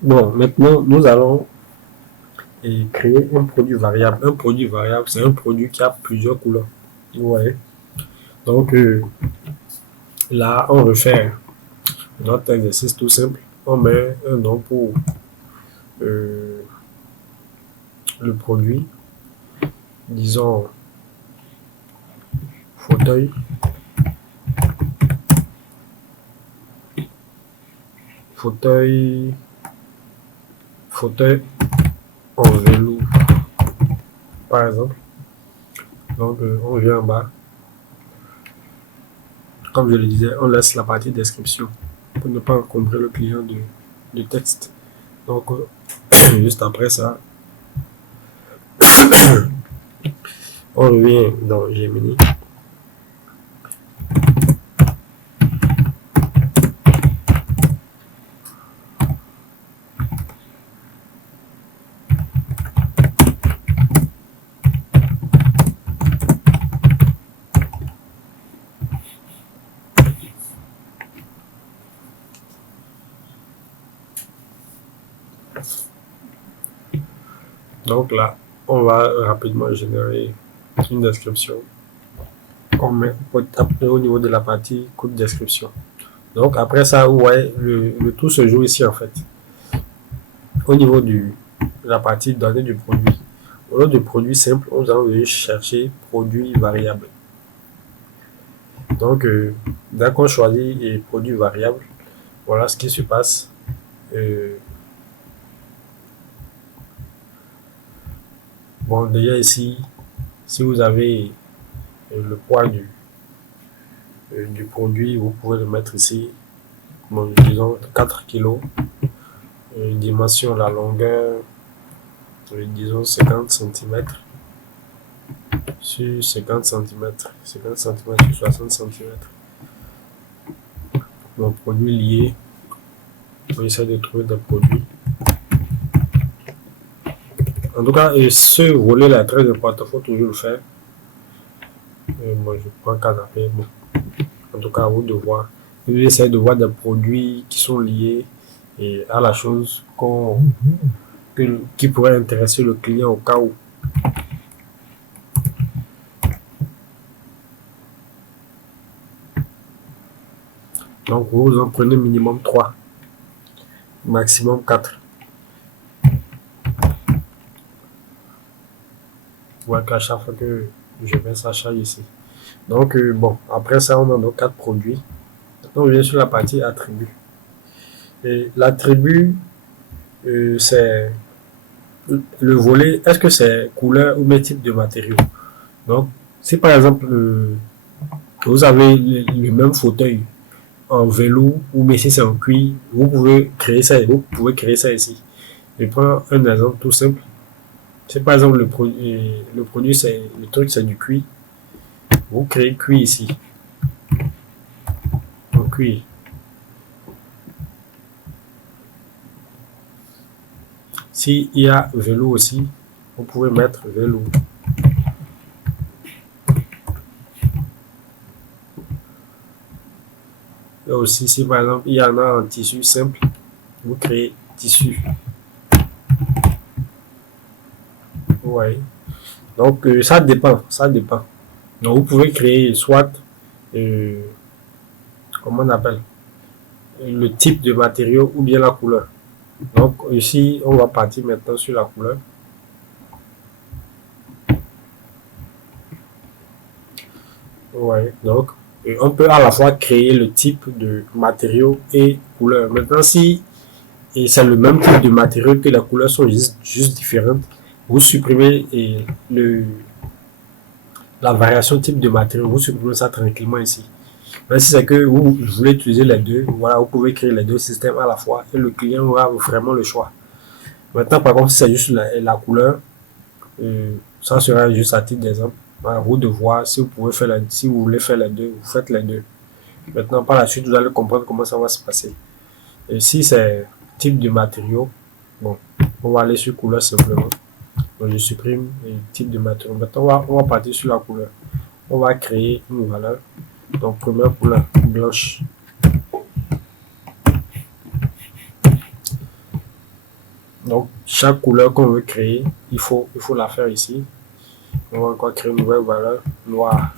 Bon, maintenant, nous allons créer un produit variable. Un produit variable, c'est un produit qui a plusieurs couleurs. Vous voyez? Donc, là, on refait notre exercice tout simple. On met un nom pour euh, le produit, disons fauteuil, fauteuil, fauteuil en velours, par exemple. Donc, on vient en bas. Comme je le disais, on laisse la partie description pour ne pas encombrer le client de texte. Donc, juste après ça, on revient dans Gemini. Donc là, on va rapidement générer une description qu'on met au niveau de la partie code description. Donc après ça, vous voyez, le tout se joue ici en fait. Au niveau de la partie données du produit. Au lieu de produit simple, nous allons venir chercher produit variable. Donc, dès qu'on choisit les produits variables, voilà ce qui se passe. Bon, déjà ici, si vous avez le poids du produit, vous pouvez le mettre ici, bon, disons 4 kg, dimension, la longueur, disons 50 cm sur 50 cm, 50 cm sur 60 cm. Mon produit lié, on essaie de trouver des produits. En tout cas, et ce volet-là est très important, il faut toujours le faire. Moi, je prends canapé. Bon. En tout cas, à vous de voir. Vous essayez de voir des produits qui sont liés et à la chose qui pourrait intéresser le client au cas où. Donc, vous en prenez minimum 3, maximum 4. Vous voyez qu'à chaque fois que je vais ça charge ici. Donc, bon, après ça, on a nos 4 produits. Maintenant, on vient sur la partie attributs. Et l'attribut, c'est le volet, est-ce que c'est couleur ou même type de matériau? Donc, si par exemple, vous avez le même fauteuil en velours ou mais si c'est en cuir, vous pouvez créer ça, ici. Je prends un exemple tout simple. Si par exemple le produit c'est le truc c'est du cuir, vous créez cuir ici, en cuir. S'il y a velours aussi, vous pouvez mettre velours. Et aussi, si par exemple il y en a en tissu simple, vous créez tissu. Ouais. Donc ça dépend, ça dépend. Donc vous pouvez créer soit, euh, comment on appelle, le type de matériau ou bien la couleur. Donc ici, on va partir maintenant sur la couleur. Ouais, donc on peut à la fois créer le type de matériau et couleur. Maintenant, si c'est le même type de matériau que les couleurs sont juste différentes, vous supprimez la variation type de matériau, vous supprimez ça tranquillement ici. Mais si c'est que vous voulez utiliser les deux, voilà, vous pouvez créer les deux systèmes à la fois et le client aura vraiment le choix. Maintenant, par contre, si c'est juste la couleur, ça sera juste à titre d'exemple. À vous de voir si vous pouvez faire si vous voulez faire les deux, vous faites les deux. Maintenant, par la suite, vous allez comprendre comment ça va se passer. Et si c'est type de matériau, bon, on va aller sur couleur simplement. Donc, je supprime le type de matériau. Maintenant, on va partir sur la couleur. On va créer une valeur. Donc, première couleur, blanche. Donc, chaque couleur qu'on veut créer, il faut la faire ici. On va encore créer une nouvelle valeur, noir.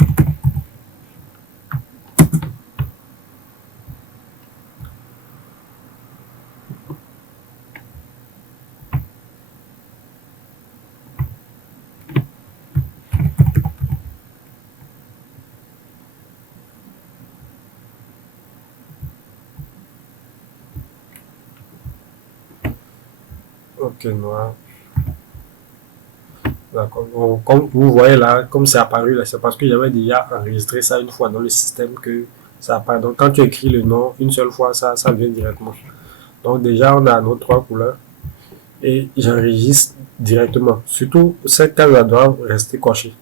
Ok, noir. D'accord. Donc, comme vous voyez là, comme c'est apparu là, c'est parce que j'avais déjà enregistré ça une fois dans le système que ça apparaît. Donc, quand tu écris le nom une seule fois, ça vient directement. Donc, déjà, on a nos trois couleurs et j'enregistre directement. Surtout, cette case doit rester cochée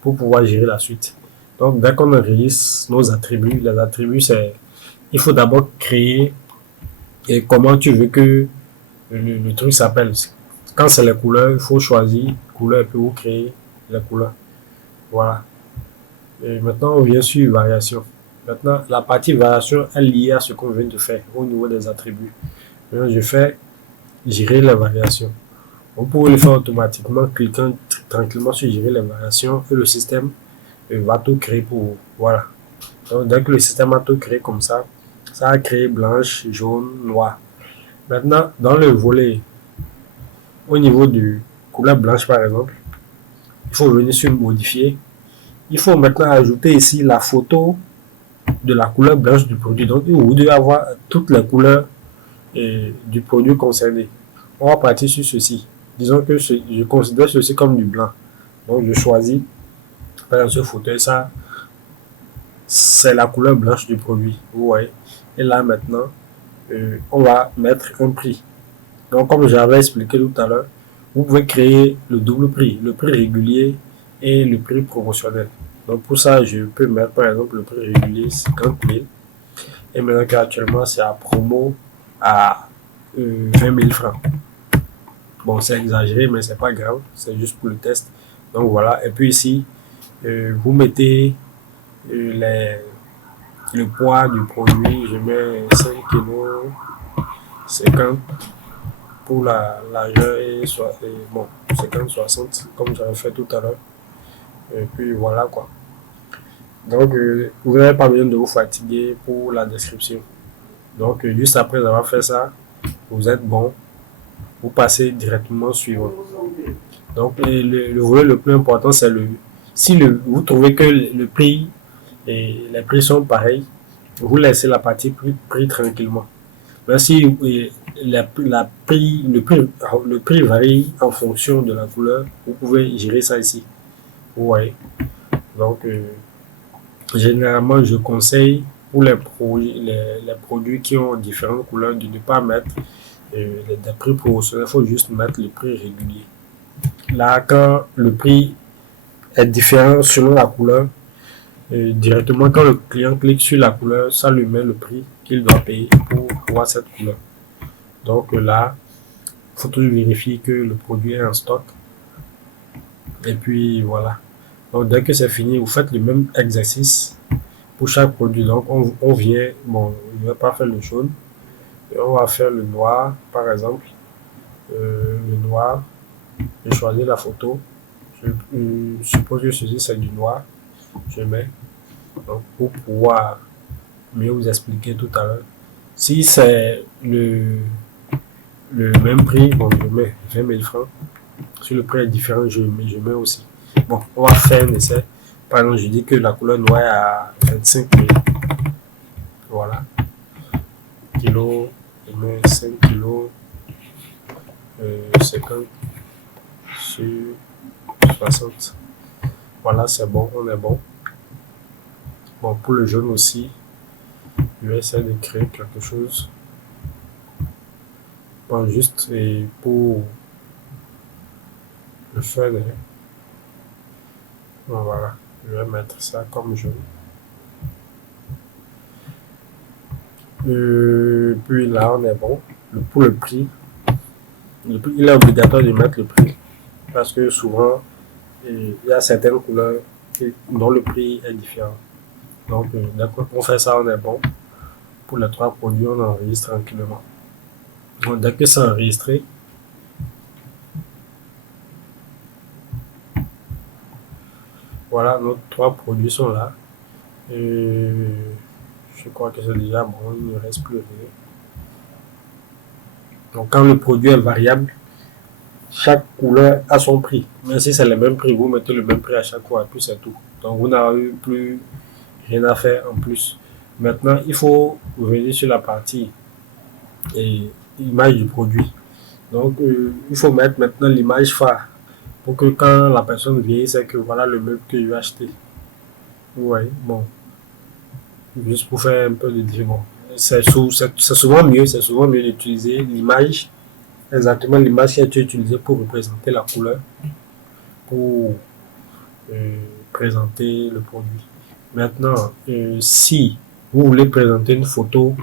pour pouvoir gérer la suite. Donc, dès qu'on enregistre nos attributs, les attributs, c'est, il faut d'abord créer et comment tu veux que le truc s'appelle. Quand c'est les couleurs, il faut choisir couleur et puis vous créer les couleurs. Voilà. Et maintenant, on vient sur variation. Maintenant, la partie variation est liée à ce qu'on vient de faire au niveau des attributs. Maintenant, je fais gérer les variations. On peut le faire automatiquement, cliquant tranquillement sur gérer les variations et le système va tout créer pour vous. Voilà. Donc, dès que le système a tout créé comme ça a créé blanche, jaune, noir. Maintenant, dans le volet, au niveau du couleur blanche par exemple, il faut venir sur modifier. Il faut maintenant ajouter ici la photo de la couleur blanche du produit. Donc, vous devez avoir toutes les couleurs du produit concerné. On va partir sur ceci. Disons que je considère ceci comme du blanc. Donc, je choisis, par exemple, ce fauteuil, ça, c'est la couleur blanche du produit. Vous voyez. Et là, maintenant, on va mettre un prix. Donc, comme j'avais expliqué tout à l'heure, vous pouvez créer le double prix, le prix régulier et le prix promotionnel. Donc, pour ça, je peux mettre, par exemple, le prix régulier 50 000. Et maintenant qu'actuellement, c'est à promo à 20 000 francs. Bon, c'est exagéré, mais c'est pas grave. C'est juste pour le test. Donc, voilà. Et puis ici, vous mettez le poids du produit. Je mets 5 kg 50 pour la largeur et bon, 50-60 comme j'avais fait tout à l'heure. Et puis voilà quoi. Donc vous n'avez pas besoin de vous fatiguer pour la description. Donc juste après avoir fait ça, vous êtes bon. Vous passez directement au suivant. Donc le volet le plus important c'est si vous trouvez que le prix et les prix sont pareils, vous laissez la partie prix tranquillement. Mais si le prix varie en fonction de la couleur, vous pouvez gérer ça ici. Vous voyez. Donc, généralement, je conseille pour les produits qui ont différentes couleurs de ne pas mettre des prix promotionnels. Il faut juste mettre le prix régulier. Là, quand le prix est différent selon la couleur, directement quand le client clique sur la couleur, ça lui met le prix qu'il doit payer pour voir cette couleur. Donc là, il faut toujours vérifier que le produit est en stock. Et puis voilà. Donc dès que c'est fini, vous faites le même exercice pour chaque produit. Donc on vient, bon, je ne vais pas faire le jaune. Et on va faire le noir, par exemple. Le noir, je choisis la photo. Je suppose que ceci c'est du noir. Je mets. Donc pour pouvoir mieux vous expliquer tout à l'heure. Si c'est le même prix, bon, je mets 20 000 francs. Si le prix est différent, je mets aussi. Bon, on va faire un essai. Par exemple, je dis que la couleur noire est à 25 000. Voilà. Kilo, je mets 5 kilos, 50 sur 60. Voilà, c'est bon, on est bon. Bon, pour le jaune aussi, je vais essayer de créer quelque chose. Bon, juste et pour le fun. Bon, voilà, je vais mettre ça comme jaune. Puis là, on est bon. Pour le prix, il est obligatoire de mettre le prix parce que souvent, il y a certaines couleurs dont le prix est différent. Donc, d'accord, on fait ça, on est bon. Pour les trois produits, on enregistre tranquillement. Donc, dès que c'est enregistré, Voilà, nos trois produits sont là. Et je crois que c'est déjà bon, il ne reste plus rien. Donc quand le produit est variable, chaque couleur a son prix. Mais si c'est le même prix, vous mettez le même prix à chaque fois, et puis c'est tout. Donc vous n'avez plus rien à faire en plus. Maintenant, il faut revenir sur la partie et l'image du produit. Donc, il faut mettre maintenant l'image phare pour que quand la personne vient, c'est que voilà le meuble que je vais acheter. Ouais, bon, juste pour faire un peu de différence. C'est souvent mieux d'utiliser l'image, exactement l'image qui a été utilisée pour représenter la couleur, pour présenter le produit. Maintenant, si vous voulez présenter une photo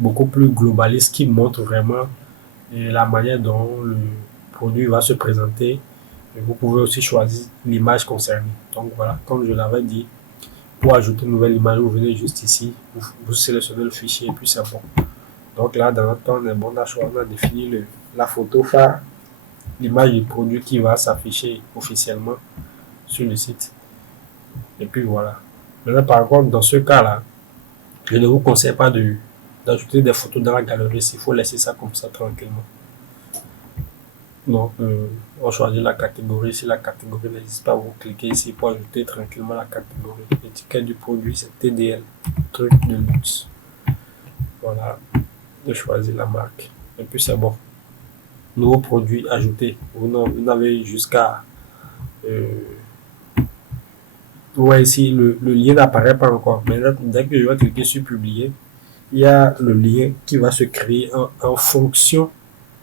beaucoup plus globaliste qui montre vraiment la manière dont le produit va se présenter, vous pouvez aussi choisir l'image concernée. Donc voilà, comme je l'avais dit, pour ajouter une nouvelle image, vous venez juste ici, vous sélectionnez le fichier et puis c'est bon. Donc là, dans notre cas, on est bon à choisir, on a défini la photo phare, l'image du produit qui va s'afficher officiellement sur le site. Et puis voilà. Maintenant, par contre, dans ce cas-là, je ne vous conseille pas d'ajouter des photos dans la galerie. Il faut laisser ça comme ça tranquillement. Donc, on choisit la catégorie. Si la catégorie n'existe pas, vous cliquez ici pour ajouter tranquillement la catégorie. L'étiquette du produit, c'est TDL, truc de luxe. Voilà, de choisir la marque. Et puis c'est bon. Nouveau produit ajouté. Vous n'avez jusqu'à... ouais, ici, le lien n'apparaît pas encore. Mais là, dès que je vais cliquer sur publier, il y a le lien qui va se créer en fonction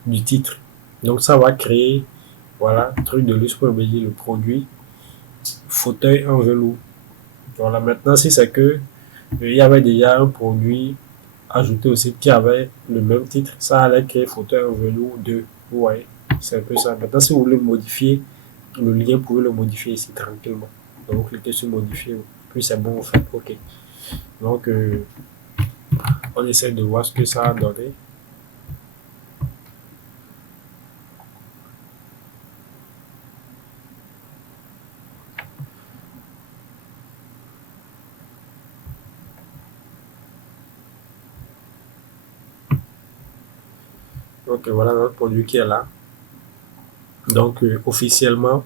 du titre. Donc ça va créer, voilà, truc de luxe pour dire le produit, fauteuil en velours. Voilà, maintenant si c'est que il y avait déjà un produit ajouté au site qui avait le même titre, ça allait créer fauteuil en velours 2. Ouais, c'est un peu ça. Maintenant si vous voulez modifier le lien, vous pouvez le modifier ici tranquillement. Donc vous cliquez sur modifier, puis c'est bon, vous faites OK. Donc on essaie de voir ce que ça a donné. Donc voilà notre produit qui est là. Donc officiellement,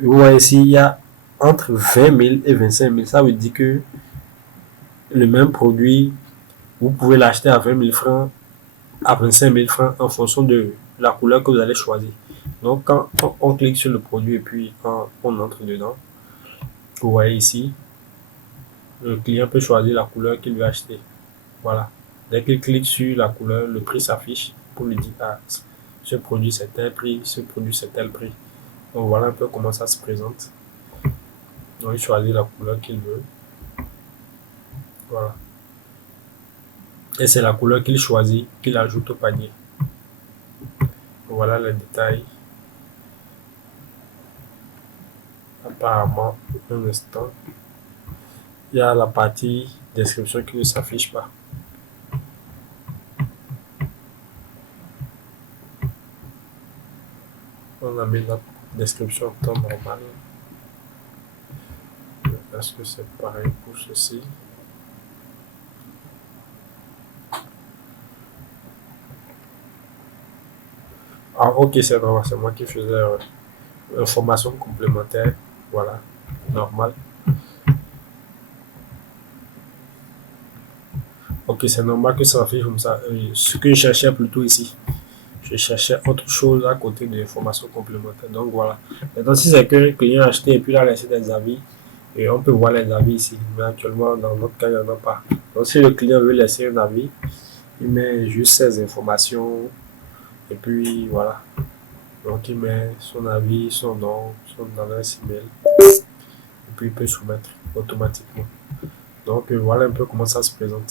vous voyez ici, il y a entre 20 000 et 25 000. Ça veut dire que le même produit, vous pouvez l'acheter à 20 000 francs, à 25 000 francs en fonction de la couleur que vous allez choisir. Donc quand on clique sur le produit et puis on entre dedans, vous voyez ici, le client peut choisir la couleur qu'il veut acheter. Voilà. Dès qu'il clique sur la couleur, le prix s'affiche pour lui dire ah, ce produit c'est tel prix, ce produit c'est tel prix. Donc voilà un peu comment ça se présente. Donc il choisit la couleur qu'il veut. Voilà. Et c'est la couleur qu'il choisit qu'il ajoute au panier. Voilà les détails. Apparemment, un instant, il y a la partie description qui ne s'affiche pas. On a mis la description en temps normal. Est-ce que c'est pareil pour ceci? Ah ok, c'est normal, c'est moi qui faisais information complémentaire. Voilà, normal. Ok, c'est normal que ça affiche comme ça. Ce que je cherchais plutôt ici, je cherchais autre chose à côté de l'information complémentaire. Donc voilà. Maintenant, si c'est que le client a acheté et puis il a laissé des avis, et on peut voir les avis ici. Mais actuellement, dans notre cas, il n'y en a pas. Donc si le client veut laisser un avis, il met juste ses informations et puis voilà. Donc il met son avis, son nom, son adresse email et puis il peut soumettre automatiquement. Donc voilà un peu comment ça se présente.